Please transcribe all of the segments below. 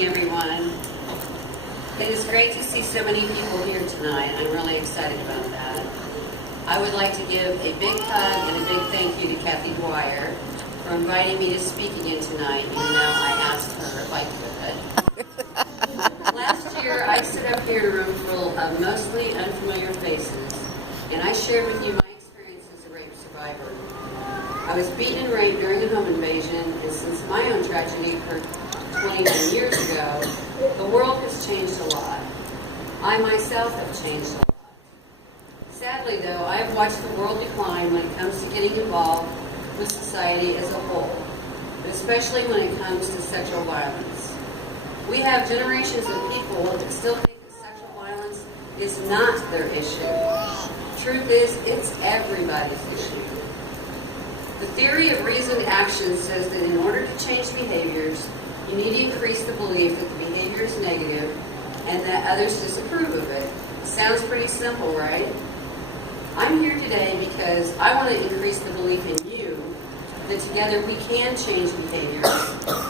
Everyone. It is great to see so many people here tonight. I'm really excited about that. I would like to give a big hug and a big thank you to Kathy Dwyer for inviting me to speak again tonight, even though I asked her if I could. Last year, I stood up here in a room full of mostly unfamiliar faces, and I shared with you my experience as a rape survivor. I was beaten and raped during a home invasion, and since my own tragedy occurred 21 years ago, the world has changed a lot. I myself have changed a lot. Sadly, though, I have watched the world decline when it comes to getting involved with society as a whole, but especially when it comes to sexual violence. We have generations of people that still think that sexual violence is not their issue. Truth is, it's everybody's issue. The theory of reasoned action says that in order to change behaviors, you need to increase the belief that the behavior is negative and that others disapprove of it. Sounds pretty simple, right? I'm here today because I want to increase the belief in you that together we can change behaviors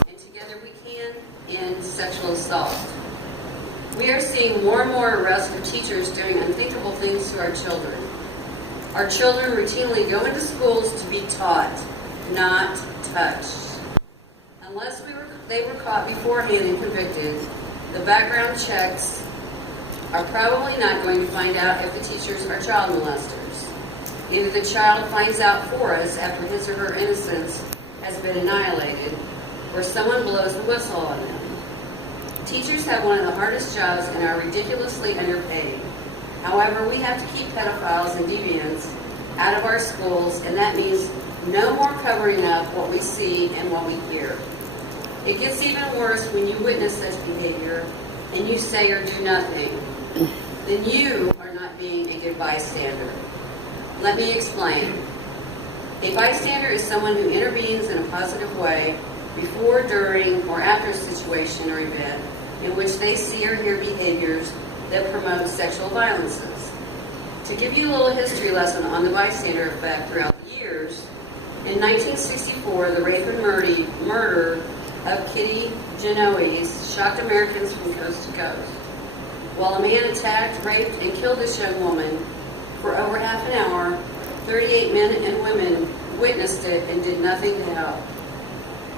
and together we can end sexual assault. We are seeing more and more arrests of teachers doing unthinkable things to our children. Our children routinely go into schools to be taught, not touched. Unless they were caught beforehand and convicted, the background checks are probably not going to find out if the teachers are child molesters. Either the child finds out for us after his or her innocence has been annihilated, or someone blows the whistle on them. Teachers have one of the hardest jobs and are ridiculously underpaid. However, we have to keep pedophiles and deviants out of our schools, and that means no more covering up what we see and what we hear. It gets even worse when you witness such behavior and you say or do nothing. Then you are not being a good bystander. Let me explain. A bystander is someone who intervenes in a positive way before, during, or after a situation or event in which they see or hear behaviors that promote sexual violences. To give you a little history lesson on the bystander effect throughout the years, in 1964, the rape and murder of Kitty Genoese shocked Americans from coast to coast. While a man attacked, raped, and killed this young woman for over half an hour, 38 men and women witnessed it and did nothing to help.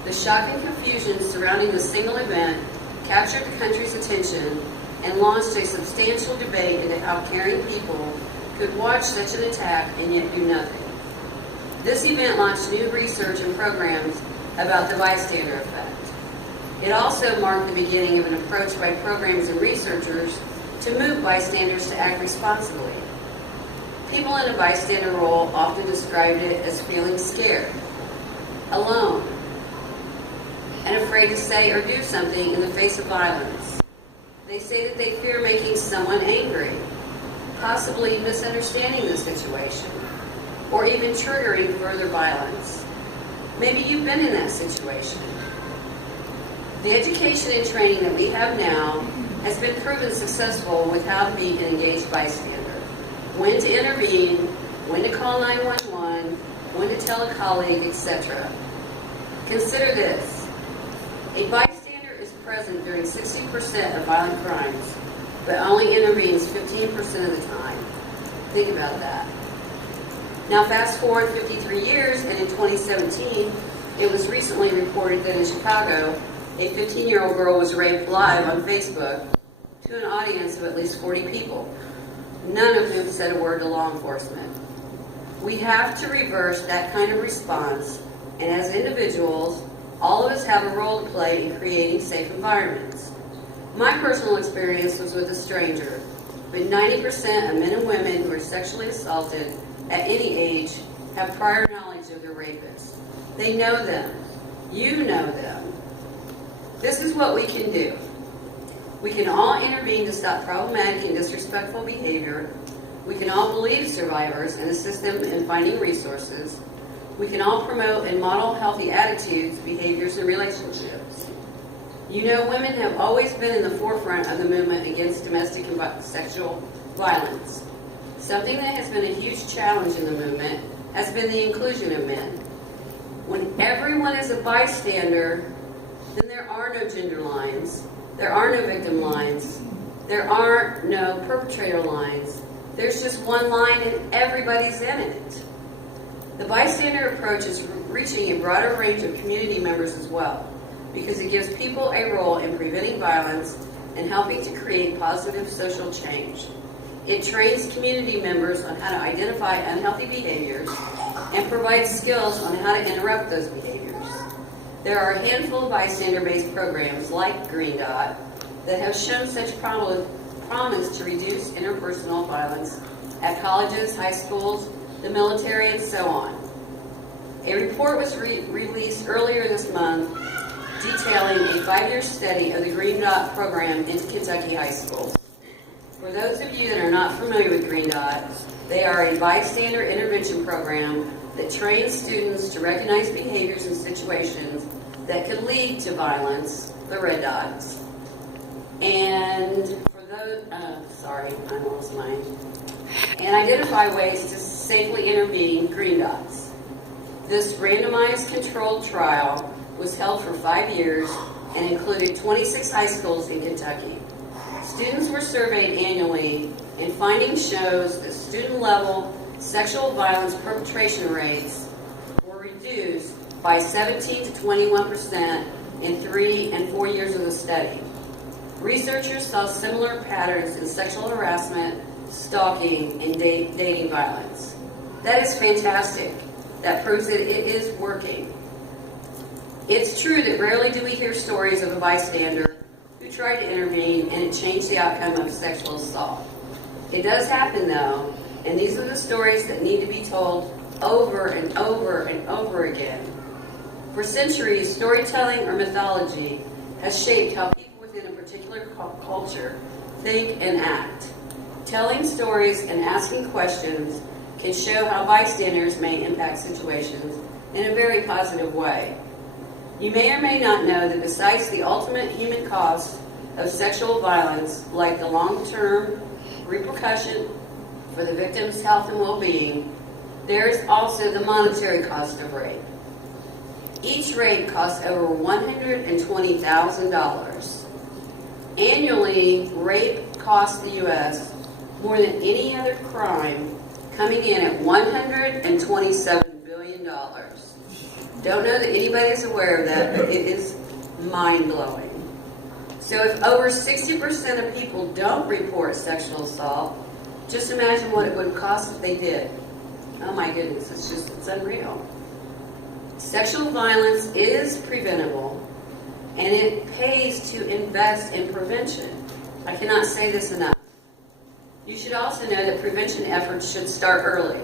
The shock and confusion surrounding the single event captured the country's attention and launched a substantial debate into how caring people could watch such an attack and yet do nothing. This event launched new research and programs about the bystander effect. It also marked the beginning of an approach by programs and researchers to move bystanders to act responsibly. People in a bystander role often described it as feeling scared, alone, and afraid to say or do something in the face of violence. They say that they fear making someone angry, possibly misunderstanding the situation, or even triggering further violence. Maybe you've been in that situation. The education and training that we have now has been proven successful with how to be an engaged bystander, when to intervene, when to call 911, when to tell a colleague, etc. Consider this. A bystander is present during 60% of violent crimes, but only intervenes 15% of the time. Think about that. Now fast forward 53 years, and in 2017, it was recently reported that in Chicago, a 15-year-old girl was raped live on Facebook to an audience of at least 40 people, none of whom said a word to law enforcement. We have to reverse that kind of response, and as individuals, all of us have a role to play in creating safe environments. My personal experience was with a stranger, but 90% of men and women who are sexually assaulted at any age have prior knowledge of their rapists. They know them. You know them. This is what we can do. We can all intervene to stop problematic and disrespectful behavior. We can all believe survivors and assist them in finding resources. We can all promote and model healthy attitudes, behaviors, and relationships. You know, women have always been in the forefront of the movement against domestic and sexual violence. Something that has been a huge challenge in the movement has been the inclusion of men. When everyone is a bystander, then there are no gender lines, there are no victim lines, there are no perpetrator lines. There's just one line and everybody's in it. The bystander approach is reaching a broader range of community members as well, because it gives people a role in preventing violence and helping to create positive social change. It trains community members on how to identify unhealthy behaviors and provides skills on how to interrupt those behaviors. There are a handful of bystander-based programs like Green Dot that have shown such promise to reduce interpersonal violence at colleges, high schools, the military, and so on. A report was released earlier this month detailing a 5-year study of the Green Dot program in Kentucky high schools. For those of you that are not familiar with Green Dot, they are a bystander intervention program that trains students to recognize behaviors and situations that could lead to violence, the red dots. And for those, I lost mine. And identify ways to safely intervene, green dots. This randomized controlled trial was held for 5 years and included 26 high schools in Kentucky. Students were surveyed annually, and findings shows that student-level sexual violence perpetration rates were reduced by 17 to 21% in 3 and 4 years of the study. Researchers saw similar patterns in sexual harassment, stalking, and dating violence. That is fantastic. That proves that it is working. It's true that rarely do we hear stories of a bystander who tried to intervene and it changed the outcome of sexual assault. It does happen though, and these are the stories that need to be told over and over and over again. For centuries, storytelling or mythology has shaped how people within a particular culture think and act. Telling stories and asking questions can show how bystanders may impact situations in a very positive way. You may or may not know that besides the ultimate human cost of sexual violence, like the long-term repercussion for the victim's health and well-being, there is also the monetary cost of rape. Each rape costs over $120,000. Annually, rape costs the U.S. more than any other crime, coming in at $127 billion. Don't know that anybody's aware of that, but it is mind-blowing. So if over 60% of people don't report sexual assault, just imagine what it would cost if they did. Oh my goodness, it's unreal. Sexual violence is preventable, and it pays to invest in prevention. I cannot say this enough. You should also know that prevention efforts should start early.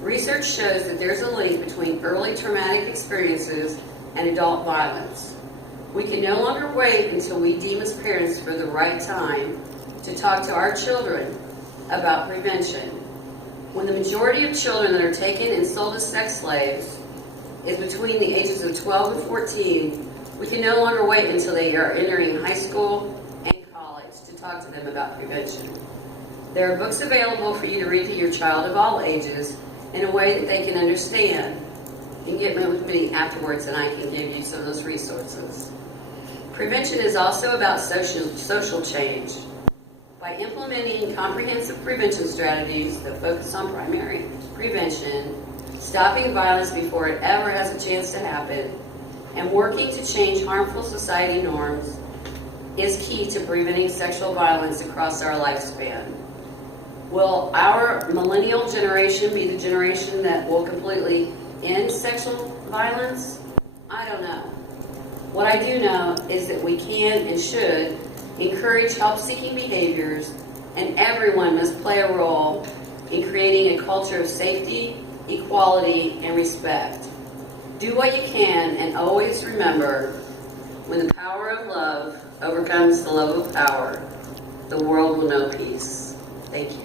Research shows that there's a link between early traumatic experiences and adult violence. We can no longer wait until we deem as parents for the right time to talk to our children about prevention. When the majority of children that are taken and sold as sex slaves is between the ages of 12 and 14, we can no longer wait until they are entering high school and college to talk to them about prevention. There are books available for you to read to your child of all ages in a way that they can understand. You can get with me afterwards and I can give you some of those resources. Prevention is also about social change. By implementing comprehensive prevention strategies that focus on primary prevention, stopping violence before it ever has a chance to happen, and working to change harmful society norms is key to preventing sexual violence across our lifespan. Will our millennial generation be the generation that will completely end sexual violence? I don't know. What I do know is that we can and should encourage help-seeking behaviors, and everyone must play a role in creating a culture of safety, equality, and respect. Do what you can, and always remember, when the power of love overcomes the love of power, the world will know peace. Thank you.